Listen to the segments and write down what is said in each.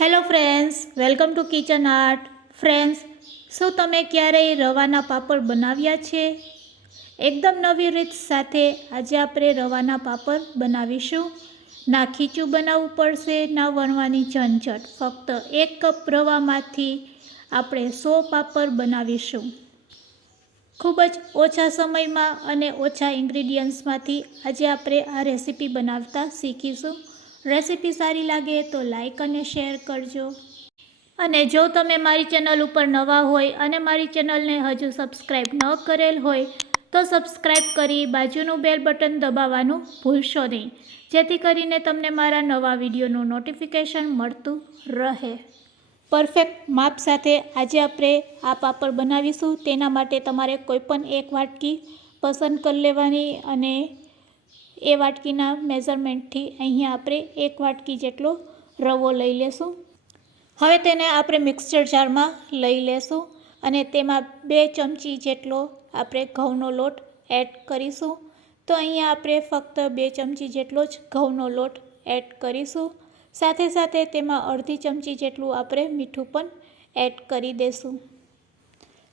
Hello friends, welcome to kitchen art. Friends, શું તમે ક્યારેય રવાના પાપડ બનાવ્યા છે? એકદમ નવી રીત સાથે આજે આપણે રવાના પાપડ બનાવીશું. ના ખીચું બનાવવું પડશે, ના વણવાની ઝંઝટ. ફક્ત 1 કપ રવામાંથી આપણે 100 પાપડ બનાવીશું. ખૂબ જ ઓછા સમયમાં અને ઓછા ઇન્ગ્રીડિયન્ટ્સમાંથી આજે આપણે આ રેસીપી બનાવતા શીખીશું. રેસીપી સારી લાગે તો લાઈક અને શેર કરજો. અને જો તમે મારી ચેનલ ઉપર નવા હોય અને મારી ચેનલને હજુ સબસ્ક્રાઈબ ન કરેલ હોય તો સબસ્ક્રાઈબ કરી બાજુનું બેલ બટન દબાવવાનું ભૂલશો નહીં, જેથી કરીને તમને મારા નવા વિડીયોનું નોટિફિકેશન મળતું રહે. પરફેક્ટ માપ સાથે આજે આપણે આ પાપડ બનાવીશું. તેના માટે તમારે કોઈપણ એક વાટકી પસંદ કરી લેવાની અને એ વાટકીના મેઝરમેન્ટથી અહીંયા આપણે 1 વાટકી જેટલો રવો લઈ લેશું. હવે તેને આપણે મિક્સર જારમાં લઈ લેશું અને તેમાં 2 ચમચી જેટલો આપણે ઘઉંનો લોટ એડ કરીશું. તો અહીંયા આપણે ફક્ત 2 ચમચી જેટલો જ ઘઉંનો લોટ એડ કરીશું. સાથે સાથે તેમાં અડધી ચમચી જેટલું આપણે મીઠું પણ એડ કરી દઈશું.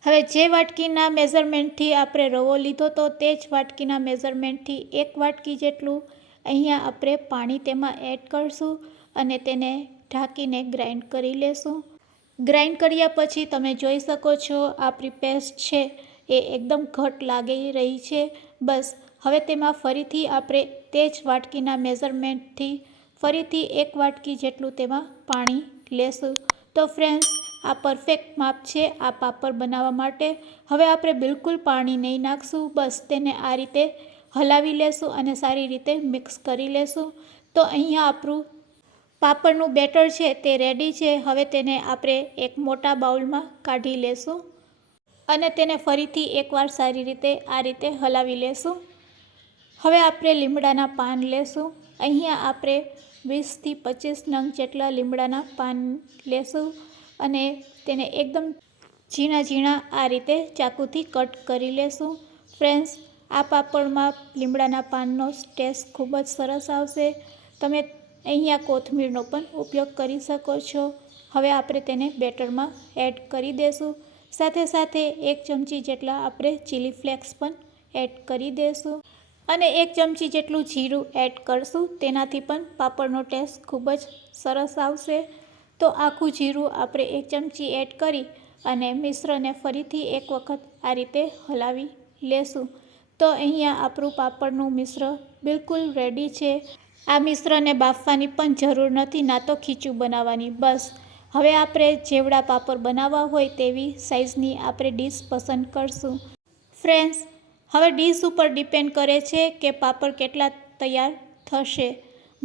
હવે જે વાટકીના મેઝરમેન્ટથી આપણે રવો લીધો તો તે જ વાટકીના મેઝરમેન્ટથી 1 વાટકી જેટલું અહીંયા આપણે પાણી તેમાં એડ કરીશું અને તેને ઢાંકીને ગ્રાઇન્ડ કરી લેશું. ગ્રાઇન્ડ કર્યા પછી તમે જોઈ શકો છો આપણી પેસ્ટ છે એ એકદમ ઘટ લાગી રહી છે. બસ હવે તેમાં ફરીથી આપણે તે જ વાટકીના મેઝરમેન્ટથી ફરીથી 1 વાટકી જેટલું તેમાં પાણી લેશું. તો ફ્રેન્ડ્સ, આ પરફેક્ટ માપ છે આ પાપડ બનાવવા માટે. હવે આપણે બિલકુલ પાણી નહીં નાખશું, બસ તેને આ રીતે હલાવી લેશું અને સારી રીતે મિક્સ કરી લેશું. તો અહીંયા આપણું પાપડનું બેટર છે તે રેડી છે. હવે તેને આપણે એક મોટા બાઉલમાં કાઢી લેશું અને તેને ફરીથી એકવાર સારી રીતે આ રીતે હલાવી લેશું. હવે આપણે લીમડાના પાન લેશું. અહીંયા આપણે 20 થી 25 નંગ જેટલા લીમડાના પાન લેશું અને તેને એકદમ ઝીણા ઝીણા આ રીતે ચાકુથી કટ કરી લેશું. ફ્રેન્ડ્સ, આ પાપડમાં લીમડાના પાનનો ટેસ્ટ ખૂબ જ સરસ આવશે. તમે અહીંયા કોથમીરનો પણ ઉપયોગ કરી શકો છો. હવે આપણે તેને બેટરમાં એડ કરી દઈશું. સાથે સાથે 1 ચમચી જેટલા આપણે ચીલી ફ્લેક્સ પણ એડ કરી દઈશું અને 1 ચમચી જેટલું જીરું એડ કરશું. તેનાથી પણ પાપડનો ટેસ્ટ ખૂબ જ સરસ આવશે. તો આખું જીરું આપણે 1 ચમચી એડ કરી અને મિશ્રને ફરીથી એક વખત આ રીતે હલાવી લેશું. તો અહીંયા આપણું પાપડનું મિશ્ર બિલકુલ રેડી છે. આ મિશ્રને બાફવાની પણ જરૂર નથી, ના તો ખીચું બનાવવાની. બસ હવે આપણે જેવડા પાપડ બનાવવા હોય તેવી સાઇઝની આપણે ડીશ પસંદ કરશું. ફ્રેન્ડ્સ, હવે ડીશ ઉપર ડિપેન્ડ કરે છે કે પાપડ કેટલા તૈયાર થશે.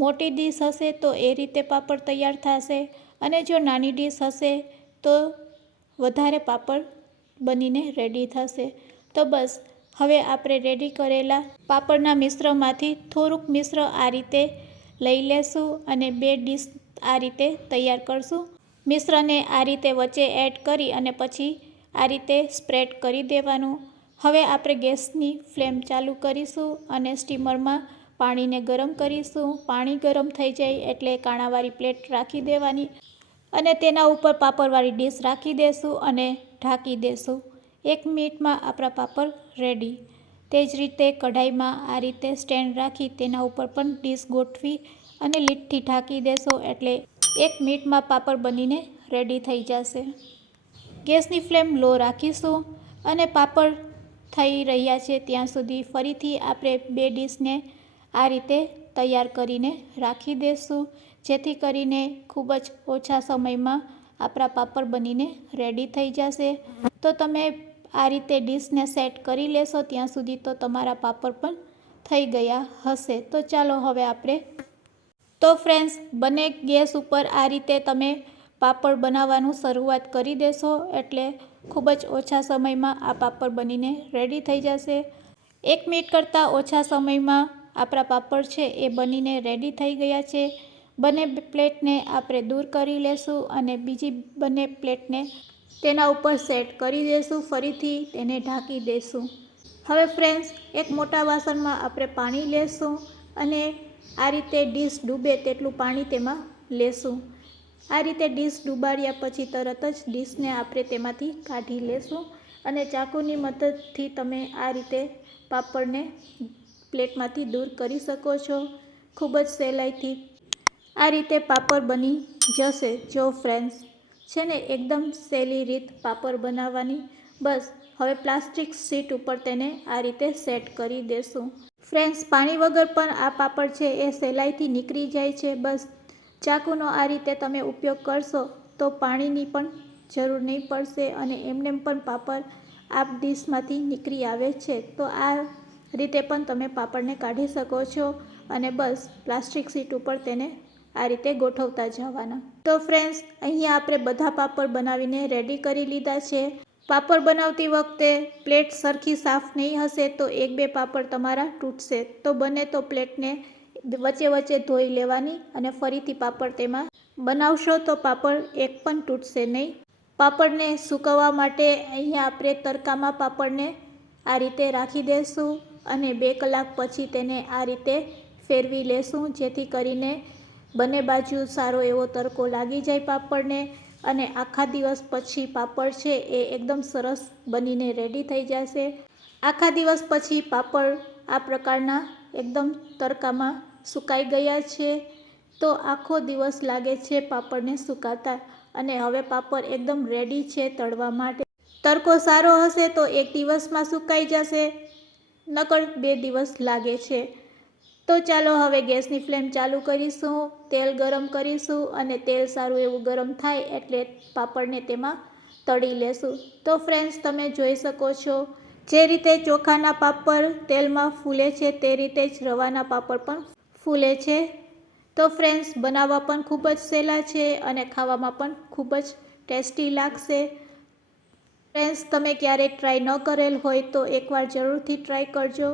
મોટી ડીશ હશે તો એ રીતે પાપડ તૈયાર થશે અને જો નાની ડીશ હશે તો વધારે પાપડ બનીને રેડી થશે. તો બસ હવે આપણે રેડી કરેલા પાપડના મિશ્રમાંથી થોડુંક મિશ્ર આ રીતે લઈ લેશું અને 2 ડીશ આ રીતે તૈયાર કરશું. મિશ્રને આ રીતે વચ્ચે એડ કરી અને પછી આ રીતે સ્પ્રેડ કરી દેવાનું. હવે આપણે ગેસની ફ્લેમ ચાલુ કરીશું અને સ્ટીમરમાં પાણીને ગરમ કરીશું. પાણી ગરમ થઈ જાય એટલે કાણાવાળી પ્લેટ રાખી દેવાની અને તેના ઉપર પાપડવાળી ડીશ રાખી દેશું અને ઢાંકી દેશું. 1 મિનિટમાં આપણા પાપડ રેડી. તે જ રીતે કઢાઈમાં આ રીતે સ્ટેન્ડ રાખી તેના ઉપર પણ ડીશ ગોઠવી અને લીડથી ઢાંકી દેશો એટલે 1 મિનિટમાં પાપડ બનીને રેડી થઈ જશે. ગેસની ફ્લેમ લો રાખીશું અને પાપડ થઈ રહ્યા છે ત્યાં સુધી ફરીથી આપણે 2 ડીશને આ રીતે તૈયાર કરીને રાખી દઈશું, જેથી કરીને ખૂબ જ ઓછા સમયમાં આપણા પાપડ બનીને રેડી થઈ જશે. તો તમે આ રીતે ડીશને સેટ કરી લેશો ત્યાં સુધી તો તમારા પાપડ પણ થઈ ગયા હશે. તો ચાલો હવે આપણે ફ્રેન્ડ્સ, બંને ગેસ ઉપર આ રીતે તમે પાપડ બનાવવાનું શરૂઆત કરી દેશો એટલે ખૂબ જ ઓછા સમયમાં આ પાપડ બનીને રેડી થઈ જશે. 1 મિનિટ કરતાં ઓછા સમયમાં આપણા પાપડ છે એ બનીને રેડી થઈ ગયા છે. બંને પ્લેટને આપણે દૂર કરી લેશું અને બીજી બંને પ્લેટને તેના ઉપર સેટ કરી દઈશું. ફરીથી તેને ઢાંકી દઈશું. હવે ફ્રેન્ડ્સ, એક મોટા વાસણમાં આપણે પાણી લેશું અને આ રીતે ડીશ ડૂબે તેટલું પાણી તેમાં લેશું. આ રીતે ડીશ ડુબાડ્યા પછી તરત જ ડીશને આપણે તેમાંથી કાઢી લેશું અને ચાકુની મદદથી તમે આ રીતે પાપડને પ્લેટમાંથી દૂર કરી શકો છો. ખૂબ જ સહેલાઈથી આ રીતે પાપડ બની જશે. જો ફ્રેન્ડ્સ છે ને એકદમ સહેલી રીત પાપડ બનાવવાની. બસ હવે પ્લાસ્ટિક શીટ ઉપર તેને આ રીતે સેટ કરી દેશું. ફ્રેન્ડ્સ પાણી વગર પણ આ પાપડ છે એ સહેલાઈથી નીકળી જાય છે. બસ ચાકુનો આ રીતે તમે ઉપયોગ કરશો તો પાણીની પણ જરૂર નહીં પડશે અને એમનેમ પણ પાપડ આ ડીશમાંથી નીકળી આવે છે. તો આ રીતે પણ તમે પાપડને કાઢી શકો છો અને બસ પ્લાસ્ટિક શીટ ઉપર તેને આ રીતે ગોઠવતા જવાના. તો ફ્રેન્ડ્સ અહીંયા આપણે બધા પાપડ બનાવીને રેડી કરી લીધા છે. પાપડ બનાવતી વખતે પ્લેટ સરખી સાફ નહીં હશે તો 1-2 પાપડ તમારા તૂટશે. તો બને તો પ્લેટને વચ્ચે વચ્ચે ધોઈ લેવાની અને ફરીથી પાપડ તેમાં બનાવશો તો પાપડ એક પણ તૂટશે નહીં. પાપડને સૂકવવા માટે અહીંયા આપણે તડકામાં પાપડને આ રીતે રાખી દઈશું અને 2 કલાક પછી તેને આ રીતે ફેરવી લેશું જેથી કરીને બંને બાજુ સારો એવો તડકો લાગી જાય પાપડને અને આખા દિવસ પછી પાપડ છે એ એકદમ સરસ બનીને રેડી થઈ જશે. આખા દિવસ પછી પાપડ આ પ્રકારના એકદમ તડકામાં સુકાઈ ગયા છે. તો આખો દિવસ લાગે છે પાપડને સુકાતા અને હવે પાપડ એકદમ રેડી છે તળવા માટે. તડકો સારો હશે તો 1 દિવસમાં સુકાઈ જશે, નકર 2 દિવસ લાગે છે. તો ચાલો હવે ગેસની ફ્લેમ ચાલુ કરીશું, તેલ ગરમ કરીશું અને તેલ સારું એવું ગરમ થાય એટલે પાપડને તેમાં તળી લેશું. તો ફ્રેન્ડ્સ તમે જોઈ શકો છો જે રીતે ચોખાના પાપડ તેલમાં ફૂલે છે તે રીતે જ રવાના પાપડ પણ ફૂલે છે. તો ફ્રેન્ડ્સ બનાવવા પણ ખૂબ જ સહેલા છે અને ખાવામાં પણ ખૂબ જ ટેસ્ટી લાગશે. ફ્રેન્ડ્સ તમે ક્યારેય ટ્રાય ન કરેલ હોય તો એકવાર જરૂરથી ટ્રાય કરજો.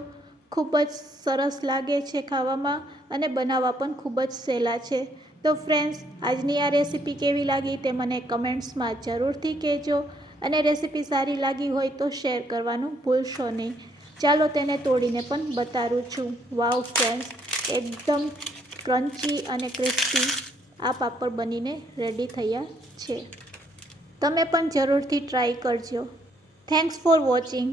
ખૂબ જ સરસ લાગે છે ખાવામાં અને બનાવવા પણ ખૂબ જ સહેલા છે. તો ફ્રેન્ડ્સ આજની આ રેસીપી કેવી લાગી તે મને કમેન્ટ્સમાં જરૂરથી કહેજો અને રેસીપી સારી લાગી હોય તો શેર કરવાનું ભૂલશો નહીં. ચાલો તેને તોડીને પણ બતાવું છું. વાવ ફ્રેન્ડ્સ એકદમ ક્રન્ચી અને ક્રિસ્પી આ પાપડ બનીને રેડી થયા છે. તમે પણ જરૂરથી ટ્રાય કરજો. Thanks for watching.